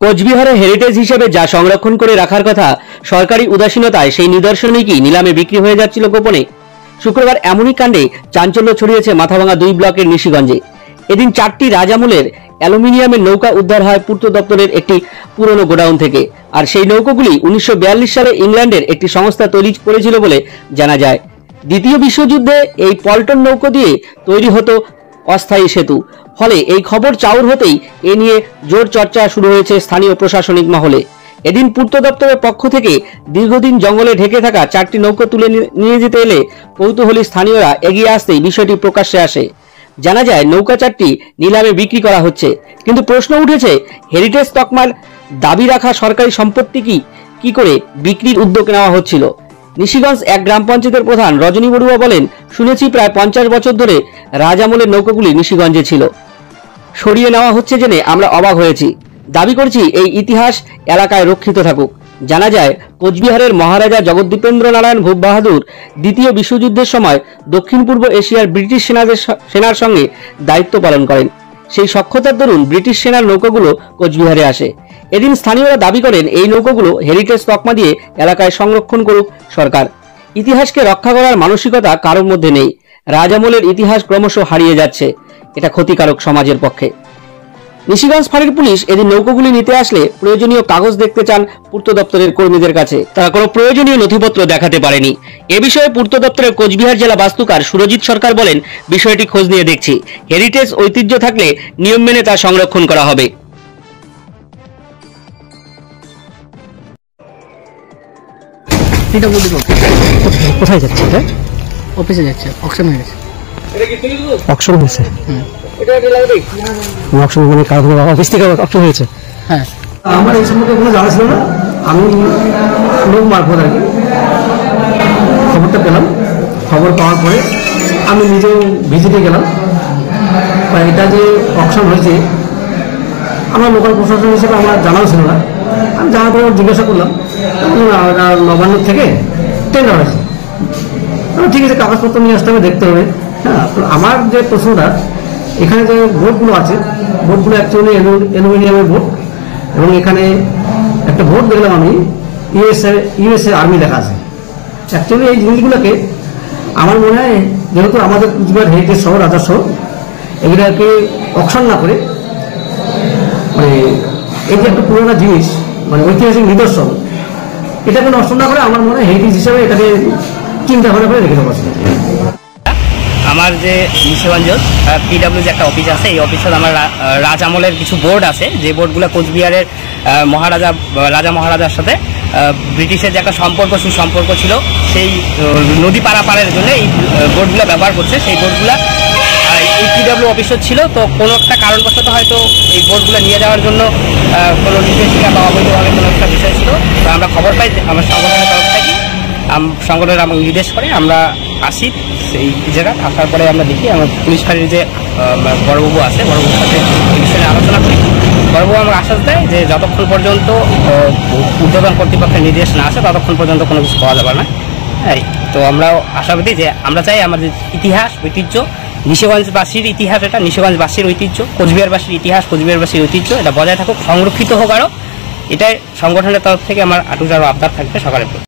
কোচবিহারে হেরিটেজ হিসেবে যা সংরক্ষণ করে রাখার কথা সরকারি উদাসীনতায় সেই নিদর্শনই কি নিলামে বিক্রি হয়ে যাচ্ছিল গোপনে। শুক্রবার এমনই কাণ্ডে চাঞ্চল্য ছড়িয়েছে মাথাভাঙা 2 ব্লকের নিশিগঞ্জে। এদিন 4টি রাজামূলের অ্যালুমিনিয়ামের নৌকা উদ্ধার হয় পূর্ত দপ্তরের একটি পুরনো গোডাউন থেকে। আর সেই নৌকাগুলি 1942 সালে ইংল্যান্ডের একটি সংস্থা তৈরি করেছিল বলে জানা যায়। দ্বিতীয় বিশ্বযুদ্ধে এই পল্টন নৌকা দিয়ে তৈরি হতো অস্থায়ী সেতু। ফলে এই খবর চাউর হতেই এ নিয়ে জোর চর্চা শুরু হয়েছে স্থানীয় প্রশাসনিক মহলে। এদিন পূর্ত দপ্তরের পক্ষ থেকে দীর্ঘদিন জঙ্গলে ঢেকে থাকা 4টি নৌকা তুলে নিয়ে যেতে এলে কৌতূহলী স্থানীয়রা এগিয়ে আসতেই বিষয়টি প্রকাশ্যে আসে। জানা যায় নৌকা 4টি নিলামে বিক্রি করা হচ্ছে, কিন্তু প্রশ্ন উঠেছে হেরিটেজ তকমার দাবি রাখা সরকারি সম্পত্তি কি করে বিক্রির উদ্যোগ নেওয়া হচ্ছিল। নিশিগঞ্জ এক গ্রাম পঞ্চায়েতের প্রধান রজনী বড়ুয়া বলেন, শুনেছি প্রায় 50 বছর ধরে রাজামলের নৌকাগুলি নিশিগঞ্জে ছিল, সরিয়ে নেওয়া হচ্ছে জেনে আমরা অবাক হয়েছি। দাবি করছি এই ইতিহাস এলাকায় রক্ষিত থাকুক। জানা যায় কোচবিহারের মহারাজা জগদ্দীপেন্দ্র নারায়ণ ভূপ বাহাদুর দ্বিতীয় বিশ্বযুদ্ধের সময় দক্ষিণ পূর্ব এশিয়ার ব্রিটিশ সেনার সঙ্গে দায়িত্ব পালন করেন। সেই সক্ষতার দরুন ব্রিটিশ সেনার নৌকাগুলো কোচবিহারে আসে। এদিন স্থানীয়রা দাবি করেন এই নৌকাগুলো হেরিটেজ তকমা দিয়ে এলাকায় সংরক্ষণ করুক সরকার। ইতিহাসকে রক্ষা করার মানসিকতা কারোর মধ্যে নেই। রাজামলের ইতিহাস ক্রমশ হারিয়ে যাচ্ছে, এটা ক্ষতিকারক সমাজের পক্ষে। নিশিগঞ্জ ফাঁড়ির পুলিশ এদিন নৌকাগুলি নিতে আসলে প্রয়োজনীয় কাগজ দেখতে চান পূর্ত দপ্তরের কর্মীদের কাছে। তারা কোনো প্রয়োজনীয় নথিপত্র দেখাতে পারেনি। এ বিষয়ে পূর্ত দপ্তরের কোচবিহার জেলা বাস্তুকার সুরজিৎ সরকার বলেন, বিষয়টি খোঁজ নিয়ে দেখছি। হেরিটেজ ঐতিহ্য থাকলে নিয়ম মেনে তা সংরক্ষণ করা হবে। কোথায় যাচ্ছে? অফিসে যাচ্ছে, অকশন হয়ে গেছে। অকশন হয়েছে? অকশন মানে অফিস থেকে অকশন হয়েছে? হ্যাঁ। আমার এই সম্পর্কে কোনো জানা ছিল না। আমি লোক মারফত আর কি খবরটা পেলাম। খবর পাওয়ার পরে আমি নিজেও ভিজিটে গেলাম। এটা যে অকশন হয়েছে আমার লোকাল প্রশাসন হিসেবে আমার জানাও ছিল না। আমি জানার পরে জিজ্ঞাসা করলাম, নবান্ন থেকে টেন্ডার হয়েছে। ঠিক আছে, কাগজপত্র নিয়ে আসতে হবে, দেখতে হবে। হ্যাঁ, তো আমার যে প্রশ্নটা, এখানে যে বোর্ডগুলো আছে, বোর্ডগুলো অ্যাকচুয়ালি অ্যালুমিনিয়ামের বোর্ড, এবং এখানে একটা বোর্ড দেখলাম আমি ইউএসএ আর্মি লেখা আছে। অ্যাকচুয়ালি এই জিনিসগুলোকে আমার মনে হয় যেহেতু আমাদের কুচবিহার হেরিটেজ শহর, রাজার শহর, এগুলোকে অকশন না করে মানে এই যে একটা পুরোনো জিনিস, মানে ঐতিহাসিক নিদর্শন, এটাকে নষ্ট না করে আমার মনে হয় হেরিটেজ হিসেবে এটাকে চিন্তা ভাবনা করে রেখে দেওয়া উচিত। আমার যে নিশিগঞ্জ পিডব্লিউ যে একটা অফিস আছে, এই অফিসে আমার রাজ আমলের কিছু বোর্ড আছে, যে বোর্ডগুলো কোচবিহারের রাজা মহারাজার সাথে ব্রিটিশের যে একটা সুসম্পর্ক ছিল, সেই নদী পারাপারের জন্য এই বোর্ডগুলো ব্যবহার করছে। সেই বোর্ডগুলো এই পিডব্লিউ অফিসও ছিল। তো কোনো একটা কারণবশত হয়তো এই বোর্ডগুলো নিয়ে যাওয়ার জন্য কোনো নির্দেশিকা বা অবৈধভাবে কোনো একটা বিষয় ছিল। তো আমরা খবর পাই, আমার সংগঠনের তরফ থেকে সংগঠনের আমাকে নির্দেশ করে আমরা আসি সেই জায়গা। আসার পরে আমরা দেখি আমার পুলিশ ফাঁড়ির যে বড়বাবু আছে, বড়বাবুর সাথে এই বিষয়ে আলোচনা করি। বড়বাবু আমাকে আশ্বাস দেয় যে যতক্ষণ পর্যন্ত উদ্বোধন কর্তৃপক্ষের নির্দেশ না আসে ততক্ষণ পর্যন্ত কোনো কিছু পাওয়া যাবে না। তো আমরাও আশাবাদী যে আমরা চাই আমাদের ইতিহাস ঐতিহ্য, নিশিগঞ্জবাসীর ইতিহাস, এটা নিশিগঞ্জবাসীর ঐতিহ্য, কোচবিহারবাসীর ইতিহাস, কোচবিহারবাসীর ঐতিহ্য, এটা বজায় থাকুক, সংরক্ষিত হোক আরও। এটাই সংগঠনের তরফ থেকে আমার আটুজারও আবদার থাকবে সকালের।